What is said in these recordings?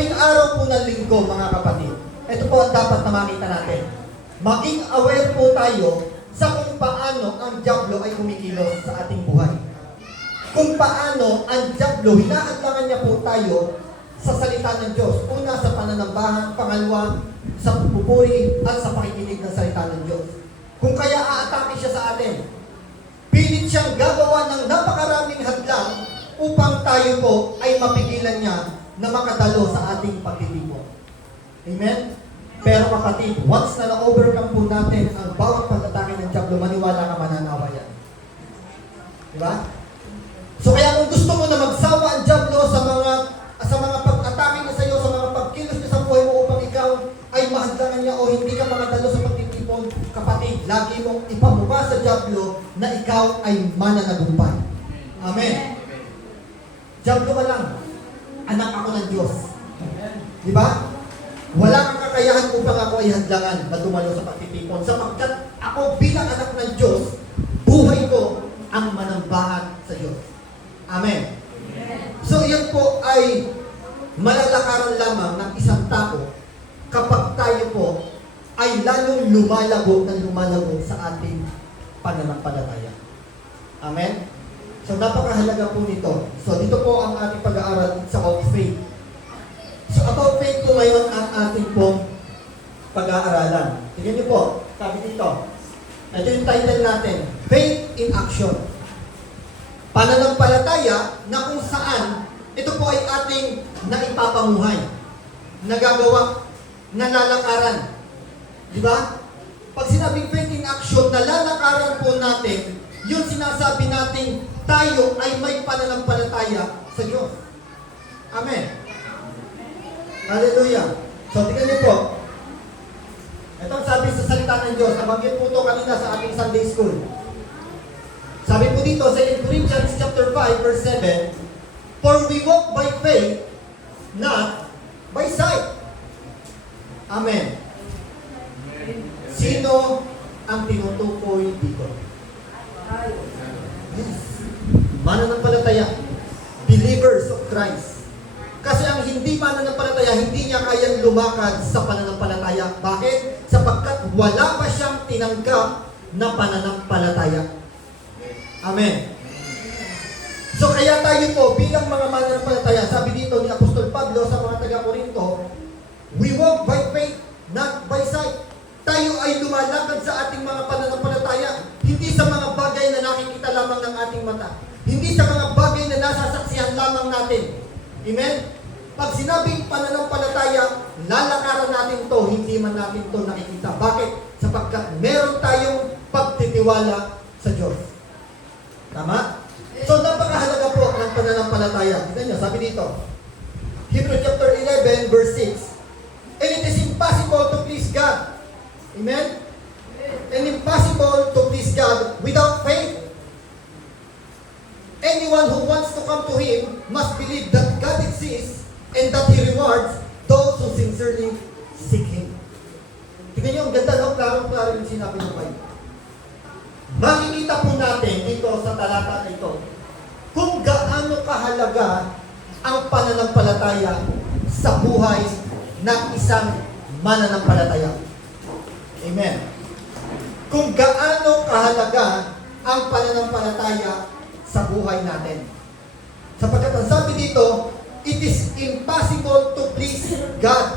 tuwing araw po ng linggo, mga kapatid, ito po ang dapat na makita natin. Maging aware po tayo sa kung paano ang dyablo ay kumikilos sa ating buhay. Kung paano ang dyablo, hinaadlangan niya po tayo sa salita ng Diyos. Una, sa pananambahan. Pangalawa, sa pupuri at sa pakikinig ng salita ng Diyos. Kung kaya aatake siya sa atin, pilit siyang gagawa ng napakaraming hadlang upang tayo po ay mapigilan niya na makadalo sa ating pagtitipon. Amen? Pero kapatid, once na na-overcome po natin ang bawat pag-atake ng dyablo, maniwala ka, mananawa yan. Diba? So kaya kung gusto mo na magsawa ang dyablo sa mga pag-atake niya sa iyo, sa mga pagkilos niya sa buhay mo upang ikaw ay mahadlangan niya o hindi ka makadalo sa pagtitipon, kapatid, lagi mong ipamukha sa dyablo na ikaw ay mananagumpay. Amen. Dyablo ka lang, anak ako ng Diyos. Diba? Wala kang kakayahan upang ako ay hadlangan na dumalo sa pagtitipon, sapagkat ako bilang anak ng Diyos, buhay ko ang manambahan sa Diyos. Amen. So yan po ay malalakaran lamang ng isang tao kapag tayo po ay lalong lumalago sa ating pananampalataya. Amen? So napakahalaga po nito. So dito po ang ating pag-aaral sa about faith. So about faith po ngayon ang ating pong pag-aaralan. Tingnan niyo po, sabi dito. Ito yung title natin, Faith in Action. Pananampalataya na kung saan ito po ay ating naipapamuhay, nagagawa, nalalakaran. Di ba? Pag sinabing faith in action, nalalakaran po natin, yung sinasabi natin, tayo ay may pananampalataya sa Diyos. Amen. Hallelujah. So, tingnan niyo po. Ito ang sabi sa salita ng Diyos. Nabanggit po ito kanina sa ating Sunday School. Sabi po dito sa Corinthians chapter 5, verse 7, for we walk by faith, not by sight. Amen. Sino ang tinutukoy dito? Yes. Mananampalataya. Believers of Christ. Kasi ang hindi mananampalataya, hindi niya kayang lumakad sa pananampalataya. Bakit? Sapagkat wala pa siyang tinanggap na pananampalataya. Amen. So kaya tayo po bilang mga mananampalataya, sabi dito ni Apostol Pablo sa mga taga-Korinto, we walk by faith, not by sight. Tayo ay lumalakad sa ating mga pananampalataya, hindi sa mga bagay na nakikita lamang ng ating mata, hindi sa mga bagay na nasasaksihan lamang natin. Amen? Pag sinabing pananampalataya, lalakaran natin to, hindi man natin to nakikita. Bakit? Sapagkat meron tayong pagtitiwala sa Diyos. Tama? So, napakahalaga po ng pananampalataya. Tignan nyo, sabi dito, Hebrews chapter 11, verse 6, and it is impossible to please God. Amen? And impossible to please God without faith. Anyone who wants to come to Him must believe that God exists and that He rewards those who sincerely seek Him. Tignan nyo, ang ganda, no? Klaro-klaro yung sinabi ng Bible. Makikita po natin dito sa talata na ito kung gaano kahalaga ang pananampalataya sa buhay ng isang mananampalataya. Amen. Kung gaano kahalaga ang pananampalataya sa buhay natin. Sapagkat ang sabi dito, it is impossible to please God.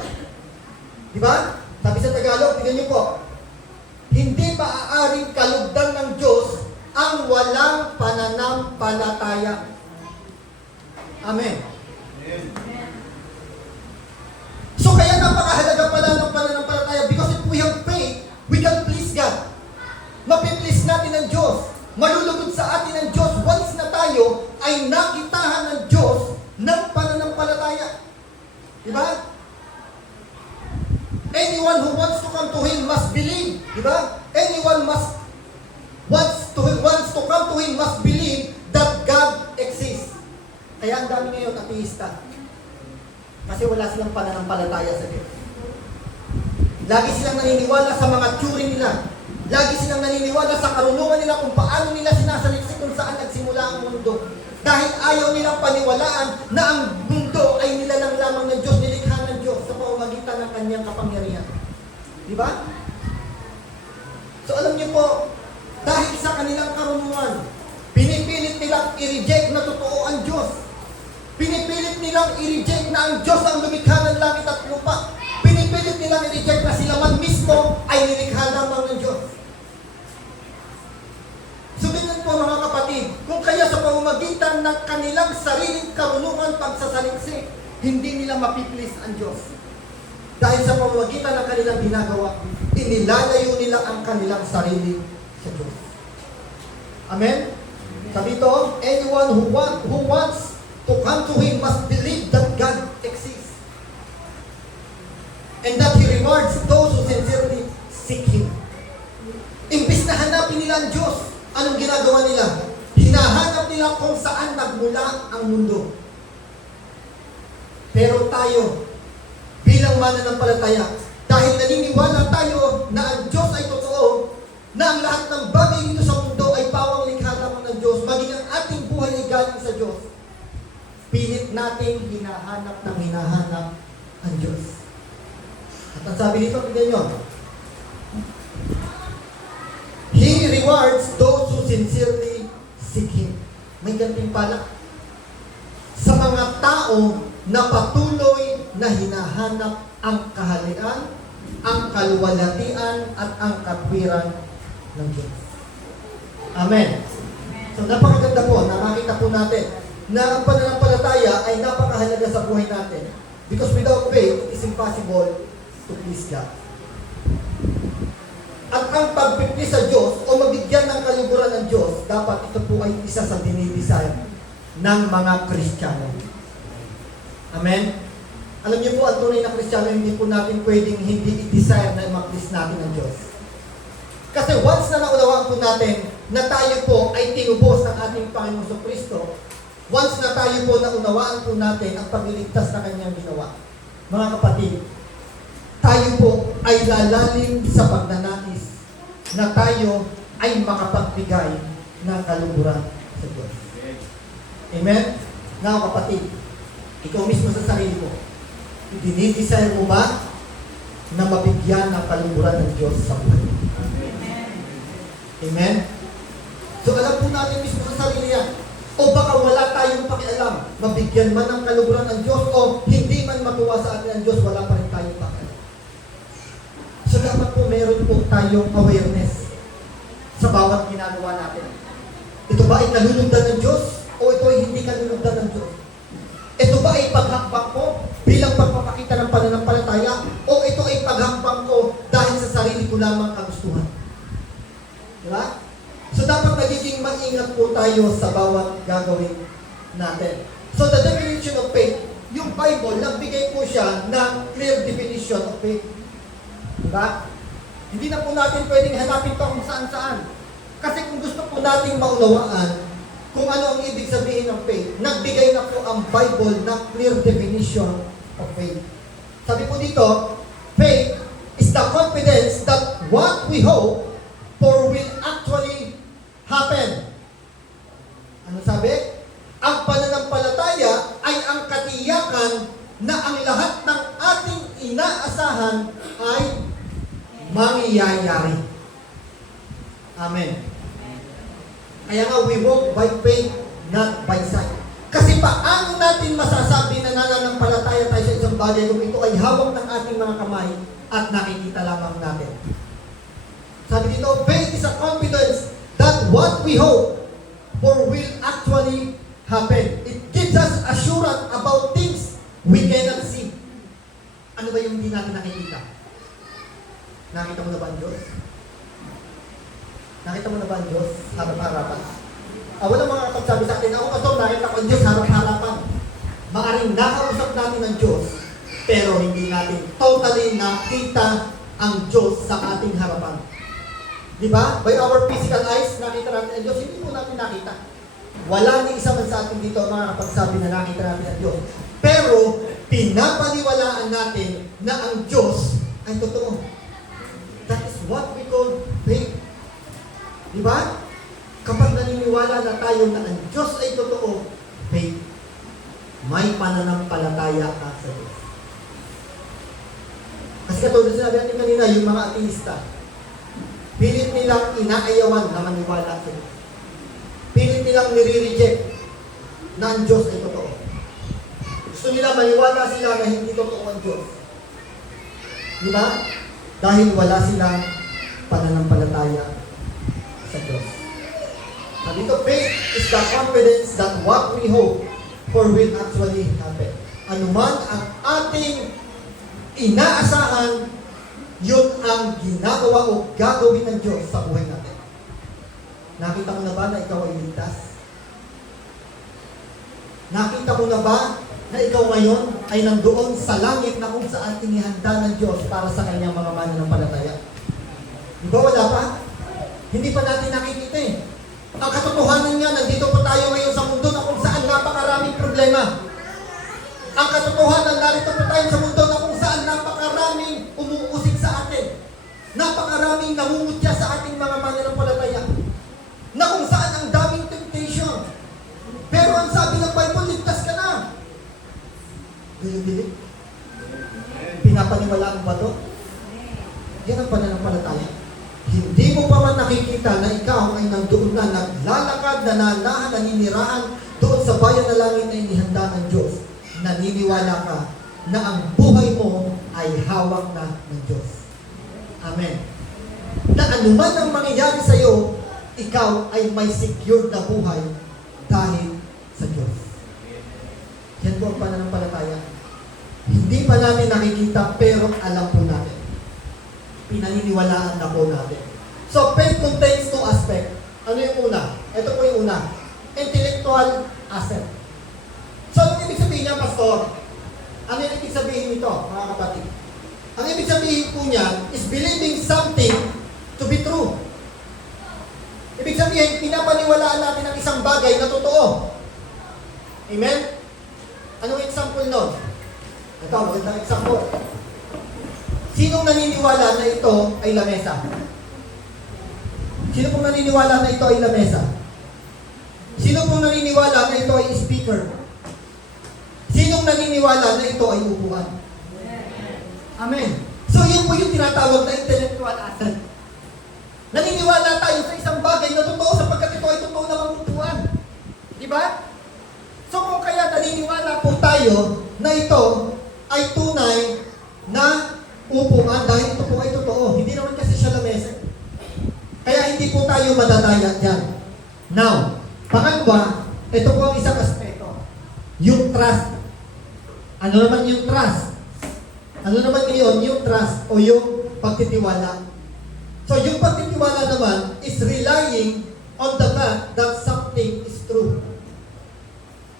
Diba? Sabi sa Tagalog, tingnan niyo po, hindi maaaring kalugdan ng Diyos ang walang pananampalataya. Amen. So kaya napakahalaga pala ng pananampalataya because if we have faith, we can please God. Mapiplease natin ang Diyos. Malulugod sa atin ang Diyos once na tayo ay nakitahan ng Diyos ng pananampalataya. Diba? Anyone who wants to come to Him must believe. Diba? Anyone wants to come to Him must believe that God exists. Kaya ang dami ngayon ateista. Kasi wala silang pananampalataya sa Diyos. Lagi silang naniniwala sa mga theory nila. Lagi silang naniniwala sa karunungan nila kung paano nila sinasaliksik kung saan nagsimula ang mundo. Dahil ayaw nilang paniwalaan na ang mundo ay nilalang lamang ng Diyos, nilikha Di ba? So alam niyo po, dahil sa kanilang karunungan, pinipilit nilang i-reject na totoo ang Diyos. Pinipilit nilang i-reject na ang Diyos ang lumikha ng langit at lupa. Pinipilit nilang i-reject na sila man mismo ay nilikha lamang ng Diyos. Suminan po mga kapatid, kung kaya sa pamamagitan ng kanilang sariling karunungan pagsasaliksik, hindi nila mapiplease ang Diyos. Dahil sa pamamagitan ng kanilang ginagawa, inilalayo nila ang kanilang sarili sa Diyos. Amen? Sabi ito, anyone who wants to come to Him must believe that God exists. And that He rewards those who sincerely seek Him. Imbis na hanapin nila ang Diyos, anong ginagawa nila? Hinahanap nila kung saan nagmula ang mundo. Pero tayo, bilang mananampalataya, dahil naniniwala tayo na ang Diyos ay totoo, na ang lahat ng bagay dito sa mundo ay pawang likha lamang ng Diyos, maging ang ating buhay ay galing sa Diyos, pilit nating hinahanap ang Diyos. At ang sabi dito, tignan nyo, He rewards those who sincerely seek Him. May gantimpala sa mga tao na patuloy na hinahanap ang kaharian, ang kaluwalhatian, at ang katwiran ng Diyos. Amen. So napakaganda po, nakakita po natin na ang pananampalataya ay napakahalaga sa buhay natin. Because without faith, it is impossible to please God. At ang pagpipli sa Diyos o mabigyan ng kaluguran ng Diyos, dapat ito po ay isa sa dinidesire ng mga Kristiyano. Amen? Alam niyo po, ang tunay na Kristiyano, hindi po natin pwedeng hindi i-desire na ma-please natin ang Diyos. Kasi once na naunawaan po natin na tayo po ay tinubos ng ating Panginoon Kristo, once na tayo po naunawaan po natin ang pagliligtas na Kanyang ginawa, mga kapatid, tayo po ay lalalim sa pagnanais na tayo ay makapagbigay ng kaluguran sa Diyos. Amen? Mga kapatid, ikaw mismo sa sarili mo, dinidesire mo ba na mabigyan ng kaluguran ng Diyos sa buhay mo? Amen? So alam po natin mismo sa sarili yan. O baka wala tayong pakialam, mabigyan man ng kaluguran ng Diyos o hindi man matuwa sa atin ang Diyos, wala pa rin tayong pakialam. So dapat po meron po tayong awareness sa bawat ginagawa natin. Ito ba ay kalulugdan ng Diyos o ito ay hindi kalulugdan ng Diyos? Ito ba ay paghakbang ko bilang pagpapakita ng pananampalataya o ito ay paghakbang ko dahil sa sarili ko lamang kagustuhan? Diba? So dapat nagiging maingat po tayo sa bawat gagawin natin. So the definition of faith, yung Bible, nagbigay po siya ng clear definition of faith. Diba? Hindi na po natin pwedeng hanapin ito kung saan-saan. Kasi kung gusto po nating maunawaan kung ano ang ibig sabihin ng faith, nagbigay na po ang Bible ng clear definition of faith. Sabi po dito, faith is the confidence that what we hope for will actually happen. Ano sabi? Ang pananampalataya ay ang katiyakan na ang lahat ng ating inaasahan ay mangyayari. Amen. Kaya nga, we walk by faith, not by sight. Kasi paano natin masasabi na nananampalataya tayo sa isang bagay kung ito ay hawak ng ating mga kamay at nakikita lamang natin? Sabi dito, faith is a confidence that what we hope for will actually happen. It gives us assurance about things we cannot see. Ano ba yung hindi natin nakikita? Nakita mo na ba ang Diyos? Nakita mo na ba ang Diyos? Harap-harapan. Walang mga kapagsabi sa atin, ako pastor, nakita ko ang Diyos harap-harapan. Maaring nakausap natin ang Diyos, pero hindi natin totally nakita ang Diyos sa ating harapan. Di ba? By our physical eyes, nakita natin ang Diyos, hindi po natin nakita. Wala ni isa man sa atin dito mga kapagsabi na nakita natin ang Diyos. Pero, pinapaniwalaan natin na ang Diyos ay totoo. That is what we call faith. Di ba? Kapag naniniwala na tayo na ang Diyos ay totoo, faith, may pananampalataya ka sa Diyos. Kasi katulad sinabi natin kanina, yung mga ateista, pilit nilang inaayawan na maniwala sila. Pilit nilang nire-reject na ang Diyos ay totoo. Gusto nila maniwala sila na hindi totoo ang Diyos. Di ba? Dahil wala silang pananampalataya sa Diyos. Sabi dito, faith is the confidence that what we hope for will actually happen. Anuman ang ating inaasahan, yun ang ginagawa o gagawin ng Diyos sa buhay natin. Nakita mo na ba na ikaw ay ligtas? Nakita mo na ba na ikaw ngayon ay nandoon sa langit na kung saan inihanda ng Diyos para sa kanyang mga mananampalataya? Di ba wala pa? Hindi pa natin nakikita eh. Ang katotohanan nga, nandito pa tayo ngayon sa mundo na kung saan napakaraming problema. Ang katotohanan, narito pa tayo sa mundo na kung saan napakaraming umuusig sa atin. Napakaraming namumutya sa ating mga mananampalataya. Na kung saan ang daming temptation. Pero ang sabi ng Bible, ligtas ka na. Do you believe? Pinapaniwalaan mo ba ito? Yan ang pananampalataya. Hindi mo pa man nakikita na ikaw ay nandoon na naglalakad, nananahan, naninirahan doon sa bayan na langit na inihanda ng Diyos. Naniniwala ka na ang buhay mo ay hawak na ng Diyos. Amen. Na anuman ang mangyayari sa iyo, ikaw ay may secure na buhay dahil sa Diyos. Yan po ang pananampalataya. Hindi pa namin nakikita pero alam po natin. Pinaniniwalaan na po natin. So, faith contains two aspects. Ano yung una? Ito po yung una. Intellectual asset. So, ano ibig sabihin niya, Pastor? Ano yung ibig sabihin nito, mga kapatid? Ang ibig sabihin po niya is believing something to be true. Ibig sabihin, pinapaniwalaan natin ang isang bagay na totoo. Amen? Anong example nun? Ito, magandang example. Sinong naniniwala na ito ay lamesa? Sino pong naniniwala na ito ay lamesa? Sino pong naniniwala na ito ay speaker? Sinong naniniwala na ito ay upuan? Amen. So yun po yung tinatawag na intellectual asset. Naniniwala tayo sa isang bagay na totoo sapagkat ito ay totoo namang upuan. Di ba? So kung kaya naniniwala po tayo na ito ay tunay na upuan dahil ito po ay totoo. Hindi naman kasi siya lamesa. Kaya hindi po tayo madadaya dyan. Now, pangalawa, ito po ang isang aspeto. Yung trust. Ano naman yung trust? Ano naman ngayon yung trust o yung pagtitiwala? So yung pagtitiwala naman is relying on the fact that something is true.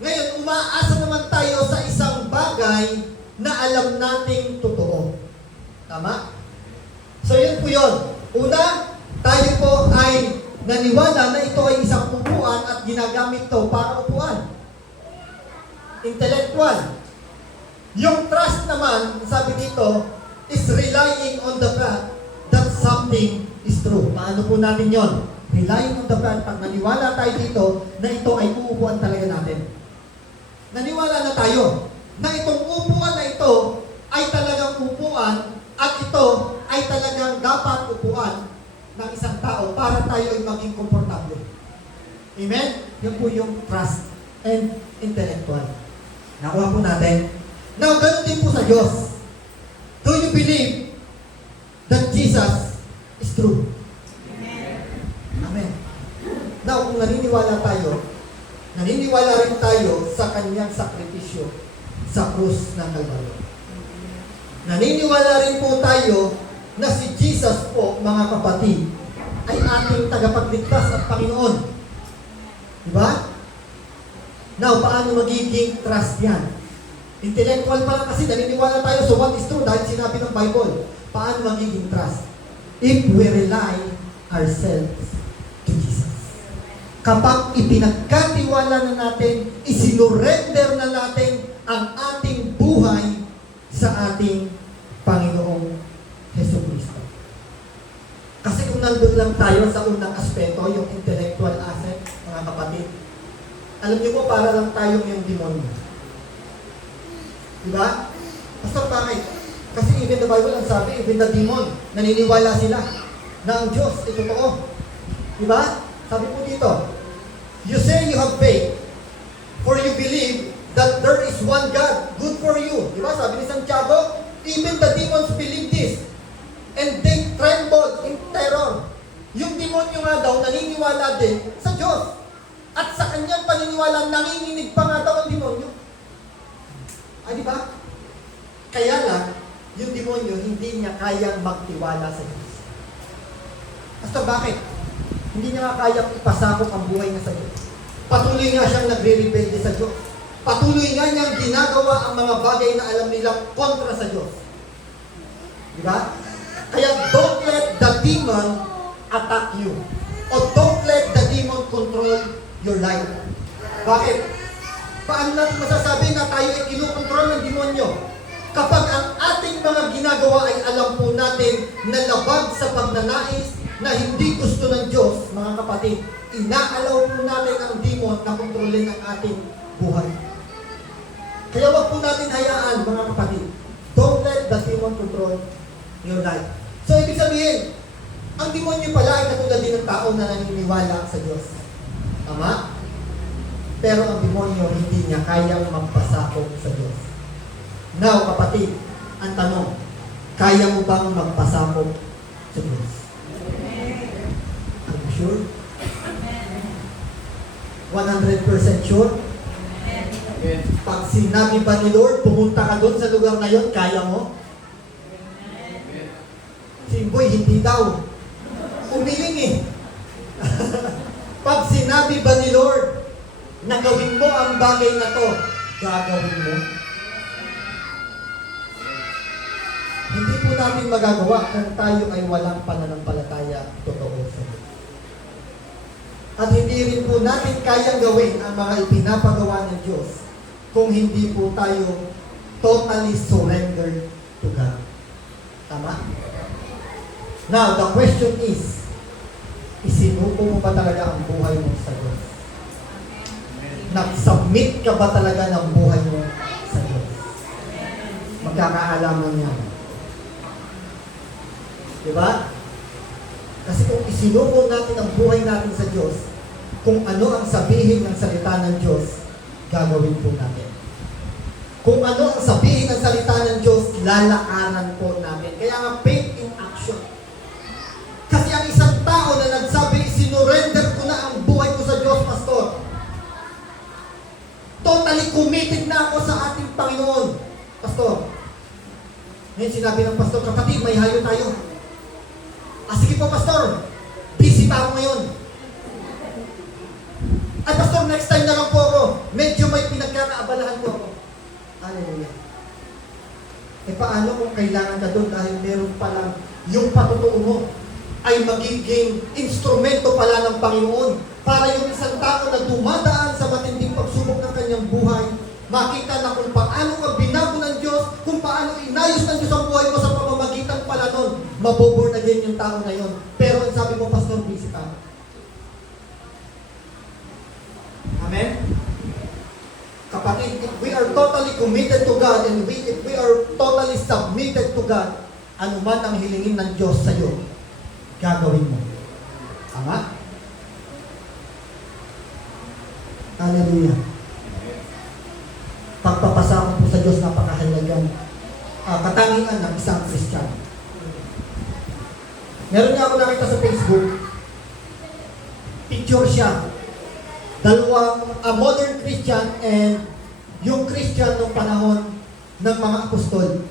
Ngayon, umaasa naman tayo sa isang bagay na alam nating totoo. Tama? So yun po yun. Una, tayo po ay naniwala na ito ay isang upuan at ginagamit to para upuan. Intellectual. Yung trust naman, sabi dito, is relying on the fact that something is true. Paano po natin yon? Relying on the fact, pag naniwala tayo dito, na ito ay uupuan talaga natin. Naniwala na tayo na itong upuan na ito ay talagang upuan at ito ay talagang dapat upuan ng isang tao para tayo ay maging komportable. Amen? Yan po yung trust and intellectual. Nakuha po natin. Now, ganun din po sa Diyos. Do you believe that Jesus is true? Amen. Now, kung naniniwala tayo, naniniwala rin tayo sa kanyang sakripisyo sa krus ng Kalbaryo. Naniniwala rin po tayo na si Jesus po, mga kapatid, ay ating tagapagligtas at Panginoon. Diba? Now, paano magiging trust yan? Intellectual pa lang kasi naniniwala tayo sa what is true dahil sinabi ng Bible. Paano magiging trust? If we rely ourselves to Jesus. Kapag ipinagkatiwala na natin, isinurrender na natin ang ating buhay sa ating Panginoong Jesucristo. Kasi kung nandun lang tayo sa unang aspeto, yung intellectual asset, mga kapatid, alam niyo po, para lang tayong yung demonyo. Diba? Basta bakit? Kasi even the Bible ang sabi, even the demon, naniniwala sila na ang Diyos ay totoo. Diba? Sabi po dito, you say you have faith, for you believe that there is one God, good for you. Diba? Sabi ni Santiago, even the demons believe this, and they tremble in terror. Yung demonyo nga daw, naniniwala din sa Diyos. At sa kanyang paniniwala, nanginginig pa nga daw ang demonyo. Ay, diba? Kaya lang, yung demonyo, hindi niya kayang magtiwala sa Diyos. Basta bakit? Hindi niya nga kayang ipasakop ang buhay niya sa Diyos. Patuloy nga siyang nagre-rebelde sa Diyos. Patuloy nga niyang ginagawa ang mga bagay na alam nilang kontra sa Diyos. Diba? Kaya don't let the demon attack you. O don't let the demon control your life. Bakit? Paano natin masasabi na tayo ay kinukontrol ng demonyo? Kapag ang ating mga ginagawa ay alam po natin na labag sa pagnanais na hindi gusto ng Diyos, mga kapatid, inaalaw po natin ang demon na kontrolin ang ating buhay. Kaya wag po natin hayaan, mga kapatid. Don't let the demon control your life. So, ibig sabihin, ang demonyo pala ay katulad din ng tao na naniniwala sa Diyos. Tama? Pero ang demonyo hindi niya kayang magpasakop sa Diyos. Now, kapatid, ang tanong, kaya mo bang magpasakop sa Diyos? Are you sure? 100% sure? Pag sinabi ba ni Lord, pumunta ka doon sa lugar na yon, kaya mo? Si Boy, hindi daw. Umiling eh. Pag sinabi ba ni Lord, na gawin mo ang bagay na to, gagawin mo? Hindi po natin magagawa kung tayo ay walang pananampalataya totoo sa Diyos. At hindi rin po natin kayang gawin ang mga ipinapagawa ng Diyos kung hindi po tayo totally surrendered to God. Tama? Now, the question is, isinuko mo ba talaga ang buhay mo sa Diyos? Nag-submit ka ba talaga ng buhay mo sa Diyos? Magkakaalaman niya. Diba? Kasi kung isinuko natin ang buhay natin sa Diyos, kung ano ang sabihin ng salita ng Diyos, gagawin po natin. Kung ano ang sabihin ng salita ng Diyos, lalakaran po natin. Kaya nga, faith in action. Kasi ang isang tao na nagsabi, sinurrender ko na ang buhay ko sa Diyos, Pastor. Totally committed na ako sa ating Panginoon, Pastor. Ngayon sinabi ng Pastor, kapatid, may hayo tayo. Sige po, Pastor. Busy pa ako ngayon. Ay, Pastor, next time na lang po ako. Medyo may pinagkakaabalahan po ako. Hallelujah. Paano kung kailangan ka doon dahil meron palang yung patutuo mo ay magiging instrumento pala ng Panginoon para yung isang tao na dumadaan sa matinding pagsubok ng kanyang buhay, makita na kung paano ka binago ng Diyos, kung paano inayos ng Diyos ang buhay mo sa pamamagitan pala nun, maboborn again yung tao na yun. Pero ang sabi mo, Pastor, busy pa. Amen? Kapatid, if we are totally committed to God and if we are totally submitted to God, ano man ang hilingin ng Diyos sa iyo, gagawin mo. Tama? Hallelujah. Pagpapasakot po sa Diyos, napakahalagang katangian ng isang Kristiyano. Meron niya ako nakita sa Facebook, picture siya, dalawang modern Christian and yung Christian ng panahon ng mga apostol.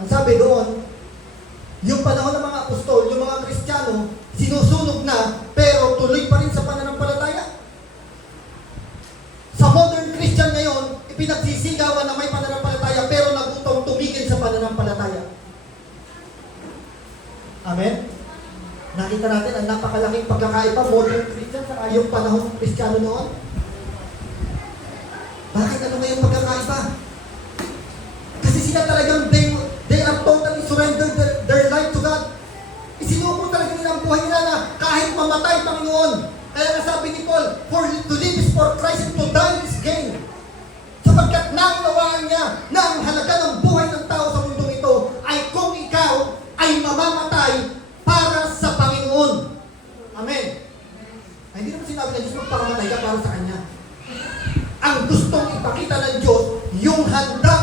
Ang sabi doon, yung panahon ng mga apostol, yung mga Kristiyano, sinusunog na, pero tuloy pa rin sa pananampalataya. Sa modern Christian ngayon, ipinagsisigawan na may pananampalataya, pero nagutong tumigil sa pananampalataya. Amen? Nakita natin ang napakalaking pagkakaiba, modern Christian sa yung panahon ng Kristiyano noon. Bakit ano ngayong pagkakaiba? Kasi sila talagang they are totally surrendered their life to God. Isinuko talaga nila ang buhay nila na kahit mamatay, Panginoon. Kaya nga sabi ni Paul, for to live is for Christ and to die is gain. Sapagkat naunawaan niya na ang halaga ng buhay ng tao sa mundong ito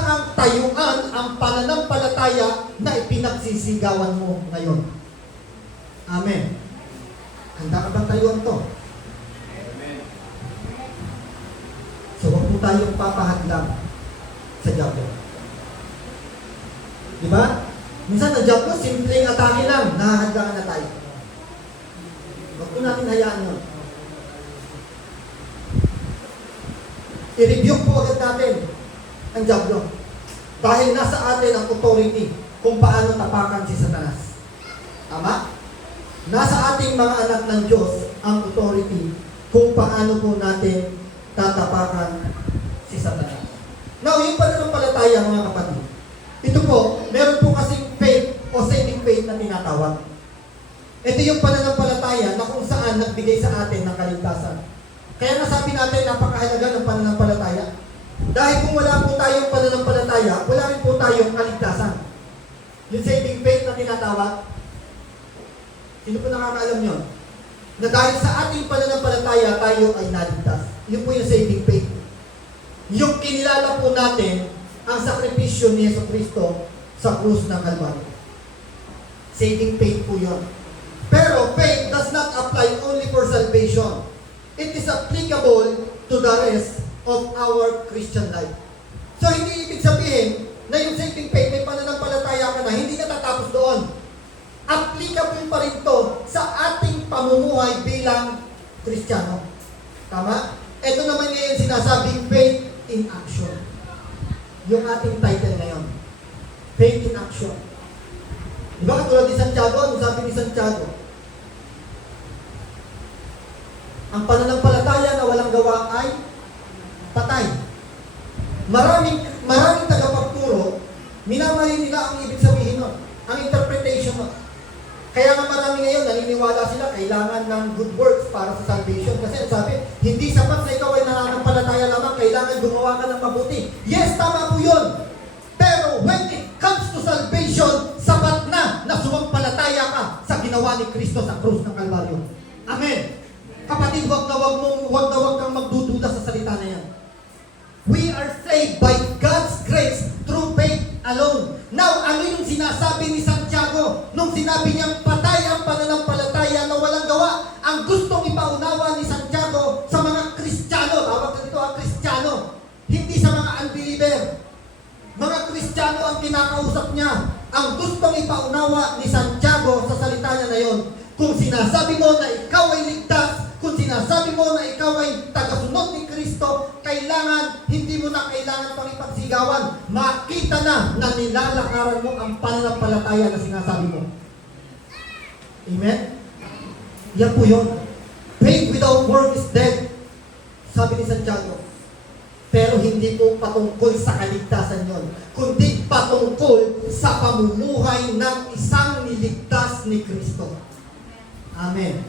handang tayuan ang pananampalataya na ipinagsisigawan mo ngayon. Amen. Handa ka bang tayuan to? So, huwag po tayong papahadlang sa diablo. Diba? Minsan ang diablo, simpleng atake lang, nahahadlangan na tayo. Huwag po natin hayaan yun. I-review po agad natin ang diablo. Dahil nasa atin ang authority kung paano tapakan si Satanas. Tama? Nasa ating mga anak ng Diyos ang authority kung paano po natin tatapakan si Satanas. Now, yung pananampalataya mga kapatid, ito po, meron po kasing faith o saving faith na tinatawag. Ito yung pananampalataya na kung saan nagbigay sa atin ng kaligtasan. Kaya nga sabi natin, napakahalaga ng pananampalataya. Dahil kung wala po tayong pananampalataya, wala rin po tayong kaligtasan. Yung saving faith na tinatawag, sino po nakakaalam yun? Na dahil sa ating pananampalataya, tayo ay naligtas. Yun po yung saving faith. Yung kinilala po natin ang sakripisyo ni Jesucristo sa krus ng Kalbaryo. Saving faith po yun. Pero faith does not apply only for salvation. It is applicable to the rest of our Christian life. So hindi ibig sabihin na yung saving faith, may pananampalataya ka na, hindi ka tatapos doon. Applicable pa rin to sa ating pamumuhay bilang Kristiyano. Tama? Ito naman ngayon sinasabing faith in action. Yung ating title ngayon. Faith in action. Diba katulad ni Santiago, ano sabi ni Santiago? Ang pananampalataya na walang gawa ay patay. Maraming tagapagturo, minamali nila ang ibig sabihin nun, ang interpretation nun. Kaya nga marami ngayon, naniniwala sila, kailangan ng good works para sa salvation. Kasi sabi, hindi sapat na ikaw ay nananampalataya lamang, kailangan gumawa ka ng mabuti. Yes, tama po yun. Pero when it comes to salvation, sapat na sumampalataya ka sa ginawa ni Kristo sa krus ng Kalbaryo. Amen. Kapatid, wag na wag kang magdududa sa salita na yan. We are saved by God's grace through faith alone. Now, ano yung sinasabi ni Santiago nung sinabi niyang patay ang pananampalataya na walang gawa? Ang gustong ipaunawa ni Santiago sa mga Kristiyano, tawag ka dito ang Kristiyano, hindi sa mga unbeliever. Mga Kristiyano ang kinakausap niya. Ang gustong ipaunawa ni Santiago sa salita niya na yon, kung sinasabi mo na ikaw ay ligtas, kung sinasabi mo na ikaw ay tagasunod ni Kristo, hindi mo na kailangan pang ipagsigawan. Makita na nilalakaran mo ang pananampalataya na sinasabi mo. Amen? Yan po yun. Faith without work is dead. Sabi ni Santiago. Pero hindi po patungkol sa kaligtasan yon, kundi patungkol sa pamumuhay ng isang niligtas ni Kristo. Amen.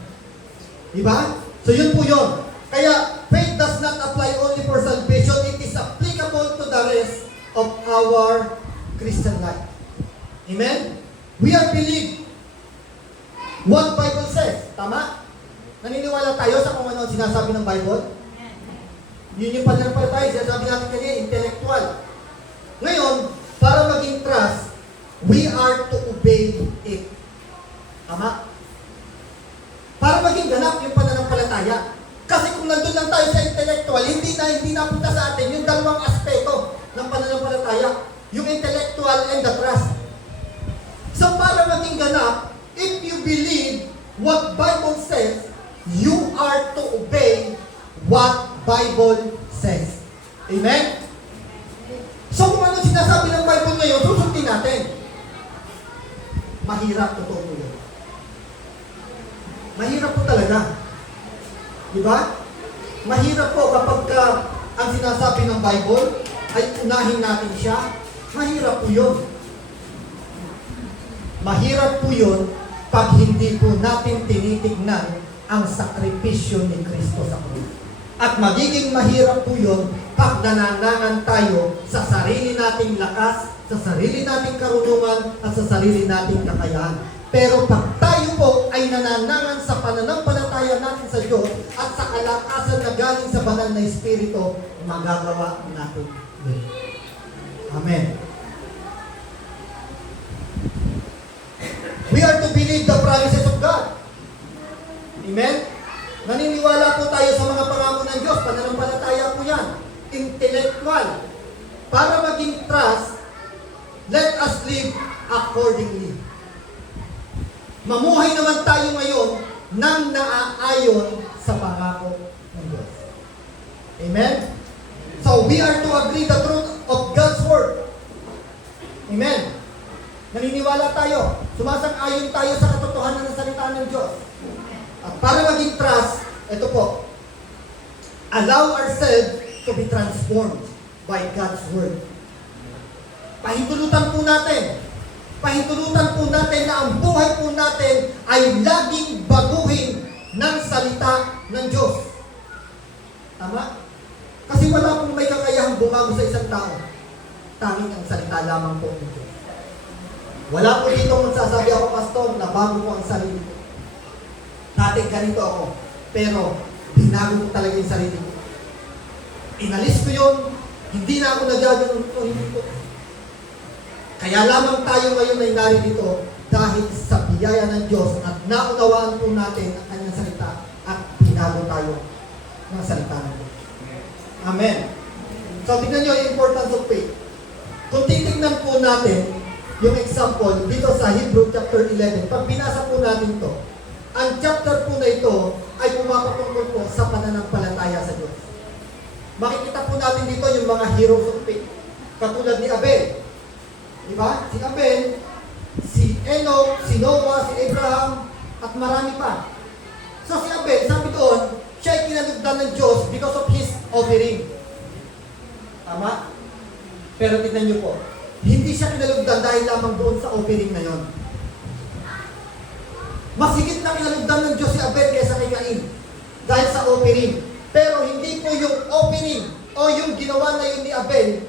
Diba? So yun po yun. Kaya faith does not apply only for salvation. It is applicable to the rest of our Christian life. Amen? We are believed what Bible says. Tama? Naniniwala tayo sa kung ano sinasabi ng Bible? Yun yung pananampalataya. Sinasabi natin kanina, intellectual. Ngayon, para maging trust, we are to obey it. Tama? Para maging ganap yung pananampalataya. Kasi kung nandun lang tayo sa intellectual, hindi napunta sa atin yung dalawang aspeto ng pananampalataya. Yung intellectual and the trust. So para maging ganap, if you believe what Bible says, you are to obey what Bible says. Amen? So kung ano sinasabi ng Bible ngayon, susundin natin. Mahirap, totoo po yun. Mahirap po talaga. Diba? Mahirap po kapag ang sinasabi ng Bible ay unahin natin siya. Mahirap po yun. Mahirap po yun pag hindi po natin tinitignan ang sakripisyo ni Kristo sa krus. At magiging mahirap po yun pag nananangan tayo sa sarili nating lakas, sa sarili nating karunungan, at sa sarili nating kakayahan. Pero pag tayo po ay nananangan sa pananampalataya natin sa Diyos at sa kalakasan na galing sa banal na Espiritu, magagawa natin yun. Amen. We are to believe the promises of God. Amen? Naniniwala po tayo sa mga pangako ng Diyos. Pananampalataya po yan. Intellectual. Para maging trust, let us live accordingly. Mamuhay naman tayo ngayon nang naaayon sa pangako ng Diyos. Amen? So, we are to agree the truth of God's Word. Amen? Naniniwala tayo. Sumasang-ayon tayo sa katotohanan ng salita ng Diyos. At para maging trust, ito po, allow ourselves to be transformed by God's Word. Pahintulutan po natin na ang buhay po natin ay laging baguhin ng salita ng Diyos. Tama? Kasi wala pong may kakayahang bumago sa isang tao. Tanging ang salita lamang po ng Diyos. Wala po dito magsasabi ako, pastor, na bago ko ang sarili ko. Dati ganito ako, pero binago ko talaga yung sarili ko. Inalis ko yun, hindi na ako nagagano'n ko, hindi ko. Kaya lamang tayo ngayon ay narito dahil sa biyaya ng Diyos at naunawaan po natin ang kanyang salita at binago tayo ng salita ng Diyos. Amen. So, tignan nyo yung importance of faith. Kung titignan po natin yung example dito sa Hebrew chapter 11, pag binasa po natin to, ang chapter po na ito ay pumapatungkol po sa pananampalataya sa Diyos. Makikita po natin dito yung mga heroes of faith. Katulad ni Abel. Diba? Si Abel, si Enoch, si Noah, si Abraham, at marami pa. So si Abel, sabi doon, siya ay kinalugdan ng Diyos because of his offering. Tama? Pero tignan niyo po, hindi siya kinalugdan dahil lamang doon sa offering na yon. Mas higit na kinalugdan ng Diyos si Abel kaysa kay Cain dahil sa offering. Pero hindi po yung offering o yung ginawa na yun ni Abel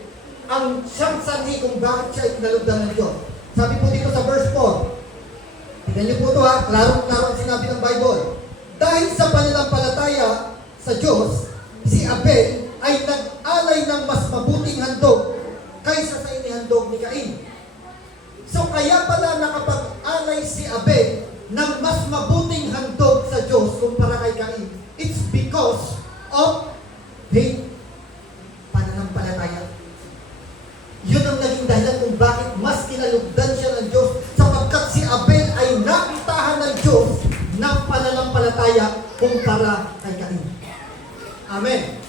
ang siyang sanhi kung bakit siya kinalugdan ng Diyos. Sabi po dito sa verse 4, tignan niyo po ito ha, klaro-klaro ang sinabi ng Bible. Dahil sa pananampalataya sa Diyos, si Abel ay nag-alay ng mas mabuting handog kaysa sa inihandog ni Cain. So kaya pala nakapag-alay si Abel ng mas mabuting handog sa Diyos kumpara kay Cain. It's because of faith. Pananampalataya. Yun ang naging dahilan kung bakit mas kinalugdan siya ng Diyos sapagkat si Abel ay nakitahan ng Diyos ng pananampalataya kumpara kay Cain. Amen.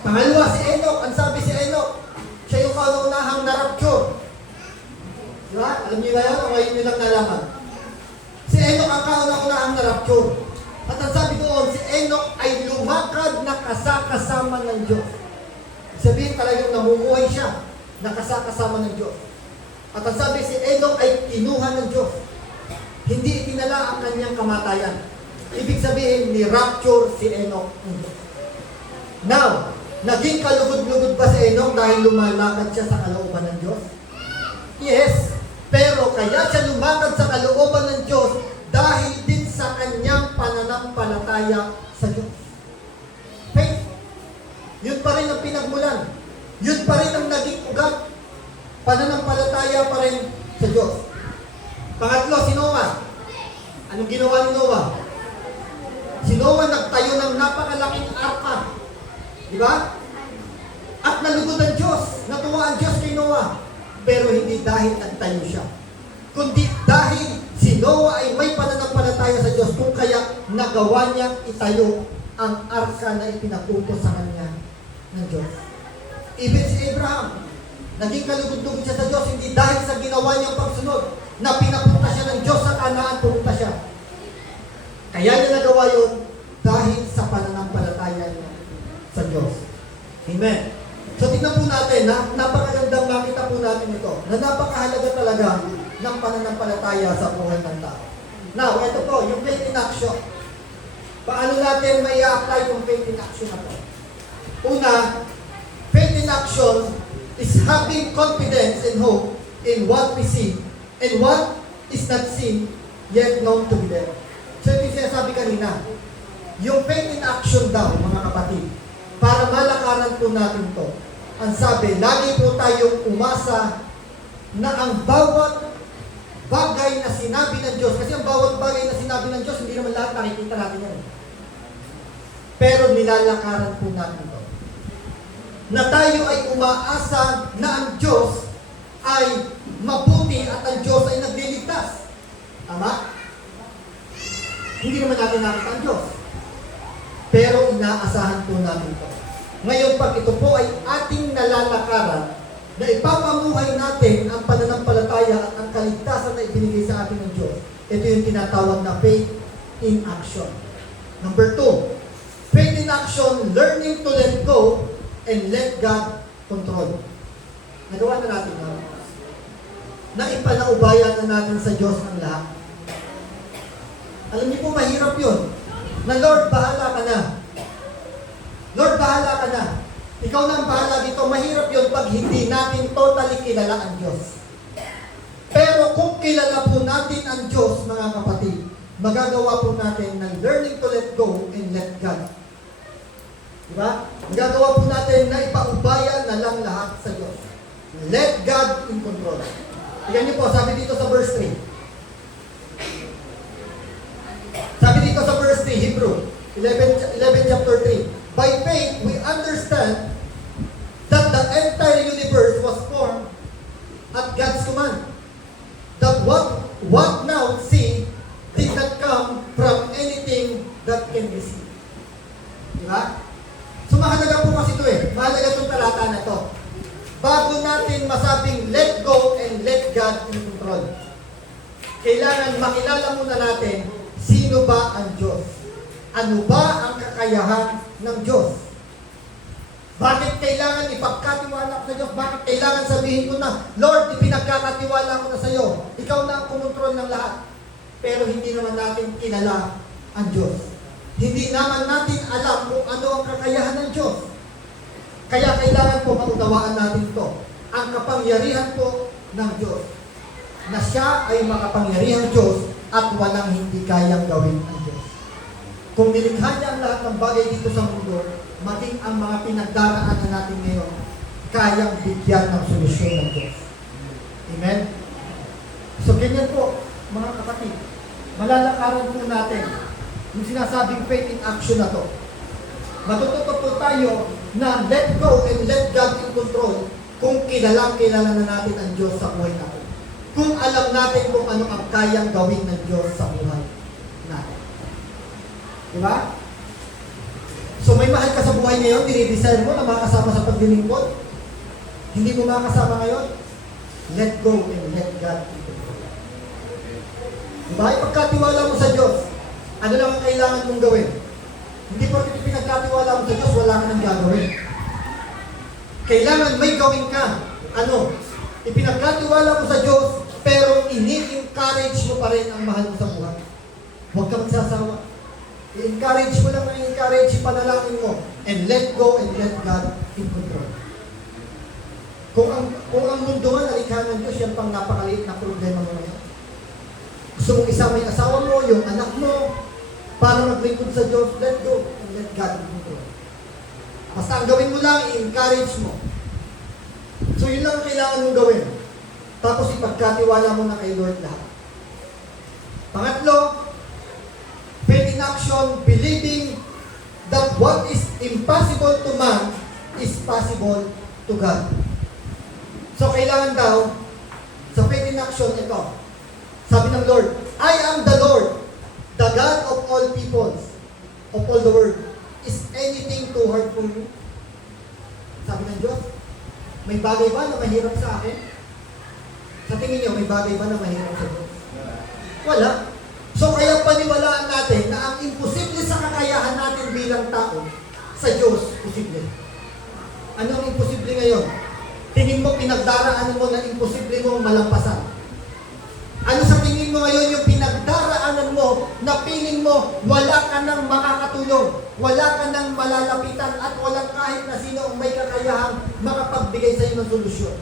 Pangalawa, si Enoch. Ang sabi si Enoch, siya yung kauna-unahang na-rapture. Diba? Alam niyo ba yan? O ngayon nyo lang nalaman? Si Enoch ang kauna-unahang na-rapture. At ang sabi doon, si Enoch ay lumakad na kasama ng Diyos. Sabihin talagang namumuhay siya na kasama ng Diyos. At ang sabi, si Enoch ay kinuha ng Diyos. Hindi itinala ang kanyang kamatayan. Ibig sabihin, ni-rapture si Enoch ng Diyos. Now, naging kalugod-lugod ba si Enoch dahil lumalakad siya sa kalooban ng Diyos? Yes, pero kaya siya lumakad sa kalooban ng Diyos dahil din sa kanyang pananampalataya sa Diyos. Faith. Yun pa rin ang pinagmulan. Yun pa rin ang naging ugat. Pananampalataya pa rin sa Diyos. Pangatlo, si Noah. Anong ginawa ni Noah? Si Noah nagtayo ng napakalaking arka. Diba? At nalugod ang Diyos. Natuwa ang Diyos kay Noah. Pero hindi dahil nagtayo siya. Kundi dahil si Noah ay may pananampalataya sa Diyos kung kaya nagawa niyang itayo ang arka na ipinaputos sa kanya ng Diyos. Even si Abraham, naging kalugod-lugod siya sa Diyos hindi dahil sa ginawa niyang pagsunod na pinapunta siya ng Diyos sa Kanaan, pumunta siya. Kaya niya nagawa yun dahil sa pananampalataya niya sa Diyos. Amen. So tingnan po natin, napakagandang makita po natin ito, na napakahalaga talaga ng pananampalataya sa buhay ng tao. Now, ito po, yung faith in action. Paano natin may apply yung faith in action na po? Una, faith in action is having confidence and hope in what we see and what is not seen yet known to be there. So ito yung sinasabi kanina, yung faith in action daw, mga kapatid, para malakaran po natin to, ang sabi, lagi po tayong umasa na ang bawat bagay na sinabi ng Diyos, kasi ang bawat bagay na sinabi ng Diyos, hindi naman lahat nakikita natin yan. Pero nilalakaran po natin ito. Na tayo ay umaasa na ang Diyos ay mabuti at ang Diyos ay nagliligtas. Tama? Hindi naman natin nakita ang Diyos. Pero inaasahan po natin ito. Ngayon, pag ito po ay ating nalalakaran, na ipapamuhay natin ang pananampalataya at ang kaligtasan na ibinigay sa atin ng Diyos, ito yung tinatawag na faith in action. Number 2, faith in action, learning to let go and let God control. Nagawa na natin na ipanaubayan na natin sa Diyos ang lahat. Alam niyo po, mahirap yun. Na Lord, bahala ka na. Lord, bahala ka na. Ikaw na ang bahala dito. Mahirap yun pag hindi natin totally kilala ang Diyos. Pero kung kilala po natin ang Diyos, mga kapatid, magagawa po natin ng learning to let go and let God. Diba? Magagawa po natin na ipaubaya na lang lahat sa Diyos. Let God in control. Tingnan niyo po, sabi dito sa verse 3. Sabi dito sa verse 3, Hebrew 11 chapter 3. By faith, we understand that the entire universe was formed at God's command. That what now see did not come from anything that can be seen. Diba? So mahalaga po kasi ito eh. Mahalaga itong talata na ito. Bago natin masabing let go and let God in control, kailangan makilala muna natin sino ba ang Diyos. Ano ba ang kakayahan ng Diyos? Bakit kailangan ipagkatiwala ko sa Diyos? Bakit kailangan sabihin ko na, Lord, ipinagkakatiwala ko na sa iyo. Ikaw na ang kumontrol ng lahat. Pero hindi naman natin kilala ang Diyos. Hindi naman natin alam kung ano ang kakayahan ng Diyos. Kaya kailangan po maunawaan natin ito. Ang kapangyarihan po ng Diyos. Na siya ay makapangyarihang Diyos at walang hindi kayang gawin ang Diyos. Kung nilikha niya ang lahat ng bagay dito sa mundo, maging ang mga pinagdaraanan natin ngayon, kayang bigyan ng solusyon ng Diyos. Amen? So, ganyan po, mga kapatid. Malalakaran po natin yung sinasabing faith in action na to. Matututo po tayo na let go and let God in control kung kilala na natin ang Diyos sa buhay natin. Kung alam natin kung ano ang kayang gawin ng Diyos sa buhay natin. Diba? So may mahal ka sa buhay ngayon, dinidesire mo na makasama sa paglilingkod. Hindi mo makasama ngayon, let go and let God in control. Diba? Ipagkatiwala mo sa Diyos, ano lang ang kailangan mong gawin? Hindi porket pinagkatiwala mo sa Diyos, wala ka nang gagawin. Kailangan may gawin ka. Ano? Ipinagkatiwala mo sa Diyos, pero ini-encourage mo pa rin ang mahal mo sa buhay. Huwag ka magsasawa. I-encourage mo lang, i-encourage, ipanalangin mo, and let go and let God in control. Kung ang mundo nga nalikha ng Diyos, yan pang napakaliit na problema mo ngayon. Gusto mong isama yung asawa mo, yung anak mo, para maglingkod sa Diyos, let go and let God in control. Basta ang gawin mo lang, i-encourage mo. So yun lang ang kailangan mong gawin. Tapos ipagkatiwala mo na kay Lord lahat. Pangatlo, faith in action, believing that what is impossible to man is possible to God. So kailangan daw, sa faith in action, ito. Sabi ng Lord, I am the Lord, the God of all peoples, of all the world. Is anything too hard for you? Sabi ng Diyos, may bagay ba na mahirap sa akin? Sa tingin niyo, may bagay ba na mahirap sa Diyos? Wala. So kaya paniwalaan natin na ang imposible sa kakayahan natin bilang tao, sa Diyos, posible. Ano ang imposible ngayon? Tingin mo, pinagdaraanan mo na imposible mo malampasan. Ano sa tingin mo ngayon yung pinagdaraanan mo na piling mo wala ka nang makakatulong, wala ka nang malalapitan at walang kahit na sino ang may kakayahang makapagbigay sa iyo ng solusyon?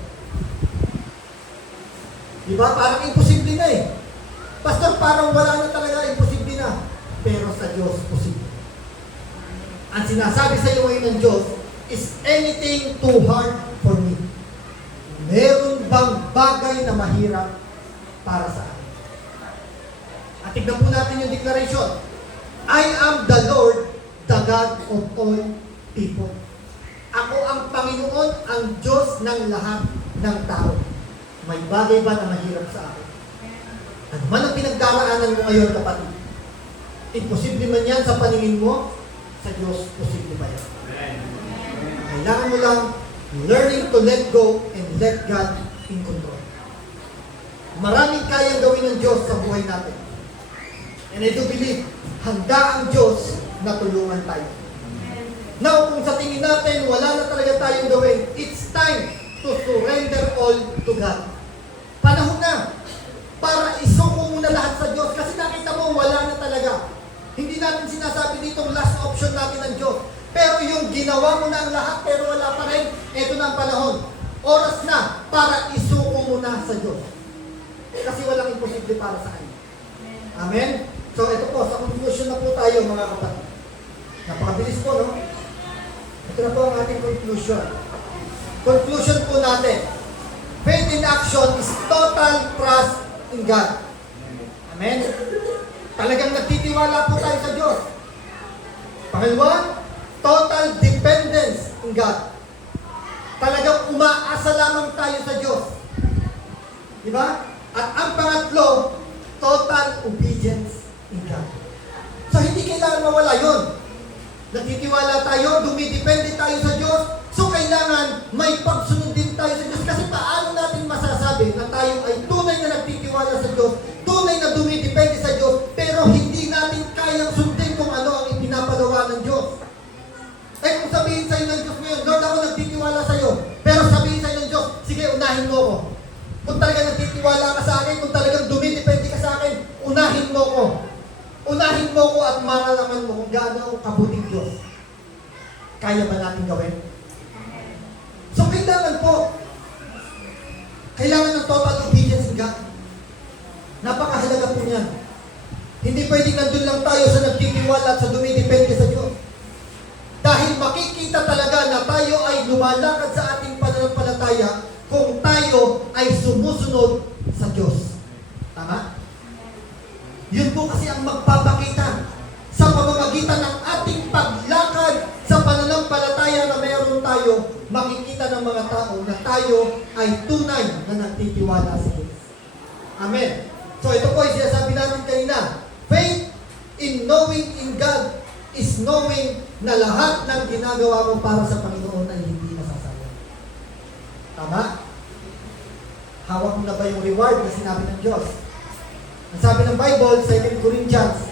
Diba? Parang imposible na eh. Pastor, parang wala na talaga, imposible na. Pero sa Diyos, posible. Ang sinasabi sa iyo ngayon ng Diyos, is anything too hard for me? Meron bang bagay na mahirap para sa akin? At tignan po natin yung declaration. I am the Lord, the God of all people. Ako ang Panginoon, ang Diyos ng lahat ng tao. May bagay ba na mahirap sa akin? Ano man ang pinagdaraanan mo ngayon, kapatid? Imposible man yan sa paningin mo, sa Diyos, posible ba yan? Kailangan mo lang learning to let go and let God in control. Maraming kayang gawin ng Diyos sa buhay natin. And I do believe, handa ang Diyos na tulungan tayo. Now, kung sa tingin natin, wala na talaga tayong gawin, it's time to surrender all to God. Panahon na para isuko muna lahat sa Diyos kasi nakita mo, wala na talaga. Hindi natin sinasabi dito last option natin ng Diyos. Pero yung ginawa mo na ang lahat pero wala pa rin, eto na ang panahon. Oras na para isuko muna sa Diyos. Kasi walang imposible para sa Kanya. Amen? So ito po, sa conclusion na po tayo mga kapatid. Napakabilis po, no? Ito na po ang ating conclusion. Conclusion po natin. Faith in action is total trust in God. Amen? Talagang nagtitiwala po tayo sa Diyos. Pangalawa, total dependence in God. Talagang umaasa lamang tayo sa Diyos. Di ba? At ang pangatlo, total obedience in God. So hindi kailangan mawala yun. Nagtitiwala tayo, dumidepende tayo sa Diyos, so kailangan may pagsunod din tayo sa Diyos. Kasi paano natin masasabi na tayo ay tunay na nagtitiwala sa Diyos, tunay na dumidepende sa Diyos, pero hindi natin kayang sundin kung ano ang ipinapagawa ng Diyos. Eh kung sabihin sa'yo ng Diyos ngayon, Lord, ako nagtitiwala sa'yo, pero sabihin sa'yo ng Diyos, sige, unahin mo ko. Kung talagang nagtitiwala ka sa akin, kung talagang dumidepende ka sa akin, unahin mo ko. Unahin mo ko at maralaman mo kung gaano ako kabuting Diyos. Kaya ba natin gawin? So kailangan po, kailangan ng total obedience in God. Napakahalaga po niyan. Hindi pwedeng nandun lang tayo sa nagtitiwala at sa dumidepende sa Diyos. Dahil makikita talaga na tayo ay lumalakad sa ating pananampalataya kung tayo ay sumusunod sa Diyos. Tama? Yun po kasi ang magpapakita sa pamamagitan ng ating paglakad sa pananampalataya na meron tayo, makikita ng mga tao na tayo ay tunay na nagtitiwala sa Diyos. Amen. So ito po ay sinasabi namin kanina, faith in knowing in God is knowing na lahat ng ginagawa mo para sa Panginoon ay hindi masasayang. Tama? Hawak mo na ba yung reward na sinabi ng Diyos? Ang sabi ng Bible, 1 Corinthians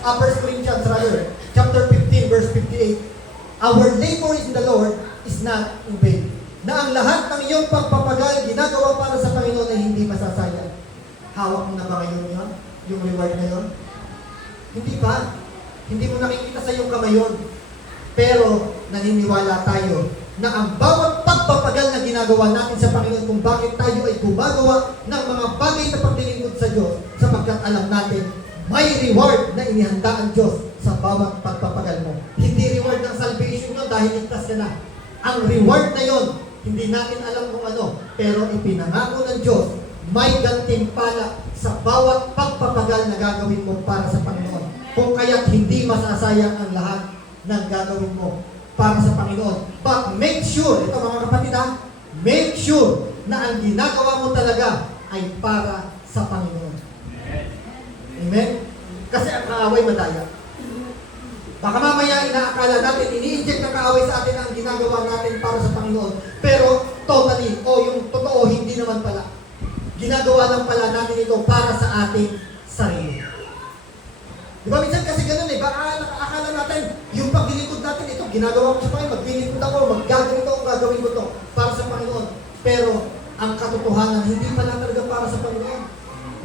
chapter 15, verse 58, our labor in the Lord is not in vain. Na ang lahat ng iyong pagpapagal, ginagawa para sa Panginoon ay hindi masasayang. Hawak mo na ba ngayon yun? Yung reward na yun? Hindi pa. Hindi mo nakikita sa iyong kamay yun. Pero, naniniwala tayo na ang bawat pagpapagal na ginagawa natin sa Panginoon kung bakit tayo ay gumagawa ng mga bagay na paglilingkod sa Diyos sapagkat alam natin may reward na inihanda ang Diyos sa bawat pagpapagal mo. Hindi reward ng salvation yun dahil ligtas ka na. Ang reward na yun, hindi natin alam kung ano, pero ipinangako ng Diyos, may gantimpala sa bawat pagpapagal na gagawin mo para sa Panginoon. Kung kaya't hindi masasayang ang lahat ng gagawin mo para sa Panginoon. But make sure, ito mga kapatid ha, make sure na ang ginagawa mo talaga ay para sa Panginoon. Amen? Kasi ang kaaway madaya. Baka mamaya inaakala natin, ini-inject ng kaaway sa atin ang ginagawa natin para sa Panginoon. Pero totally, yung totoo, hindi naman pala. Ginagawa lang pala natin ito para sa ating sarili. Di ba minsan kasi ganun baka akala natin, yung paglilingkod natin, ito, ginagawa ko sa Panginoon, maglilingkod ako, gagawin ko to para sa Panginoon. Pero, ang katotohanan, hindi pala talaga para sa Panginoon.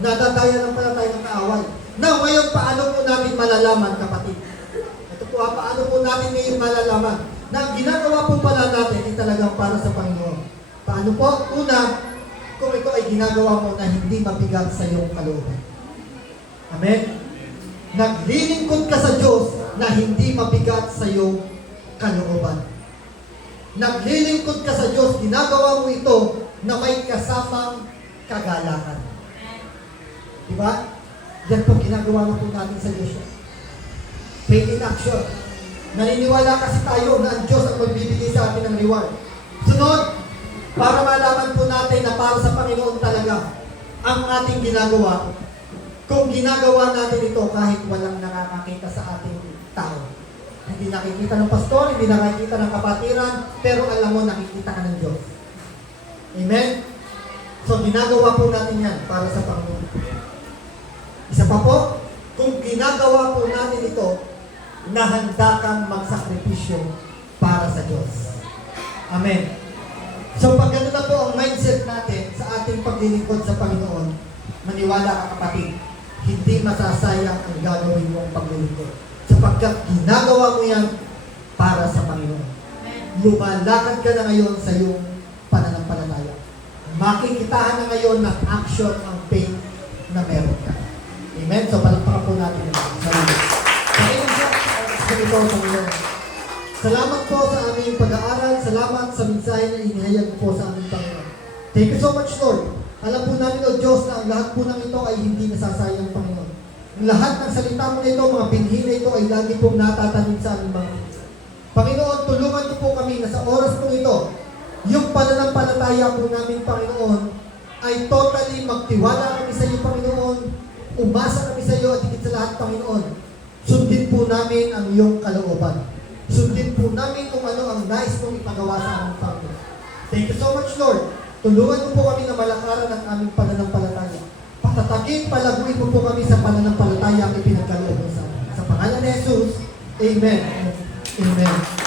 Nadadaya lang pala tayo ng kaaway. Now, ngayon, paano po natin malalaman, kapatid? Ito po paano po natin ngayon malalaman na ang ginagawa po pala natin ay talagang para sa Panginoon. Paano po? Una, kung ito ay ginagawa mo na hindi mabigat sa iyong kalooban. Amen? Naglilingkod ka sa Diyos na hindi mabigat sa iyong kalooban. naglilingkod ka sa Diyos, ginagawa mo ito na may kasamang kagalakan. Diba? Yan po ginagawa na po natin sa Diyos. Faith in action. Naniniwala kasi tayo na ang Diyos ang magbibigay sa atin ng reward. Sunod, para malaman po natin na para sa Panginoon talaga ang ating ginagawa, kung ginagawa natin ito kahit walang nakakakita sa ating tao. Hindi nakikita ng pastor, hindi nakikita ng kapatiran, pero alam mo, nakikita ka ng Diyos. Amen? So, ginagawa po natin yan para sa Panginoon. Isa pa po, kung ginagawa po natin ito, nahanda kang magsakripisyo para sa Diyos. Amen. So, pag gano'n na po ang mindset natin sa ating paglilingkod sa Panginoon, maniwala ka kapatid, hindi masasayang ang gagawin mong paglilingkod. Sapagkat ginagawa mo yan para sa Panginoon. Lumalakad ka na ngayon sa iyong pananampalataya. Makikitahan na ngayon ng action ang faith na meron ka. Amen? So, palakpakan po natin ang sarili. Panginoon siya, sa ito, Panginoon. Salamat po sa aming pag-aaral. Salamat sa mensahe na inihayag po sa aming Panginoon. Thank you so much, Lord. Alam po namin, O Diyos, na ang lahat po ng ito ay hindi nasasayang, Panginoon. Ang lahat ng salita mo nito, mga binhi na ito, ay lagi pong natatanim sa aming mga puso. Panginoon, tulungan niyo po kami na sa oras po ito, yung pananampalataya po namin, Panginoon, ay totally magtiwala kami sa iyo, Panginoon. Umasa kami sa iyo at higit sa lahat, Panginoon. Sundin po namin ang iyong kalooban. Sundin po namin kung ano ang nais mong ipagawa sa aming Panginoon. Thank you so much, Lord. Tulungan mo po kami na malakaran ang aming pananampalataya. Patatagin, palaguin mo po kami sa pananampalataya ang ipinagkaloob mo sa amin. Sa pangalan ni Jesus, Amen. Amen.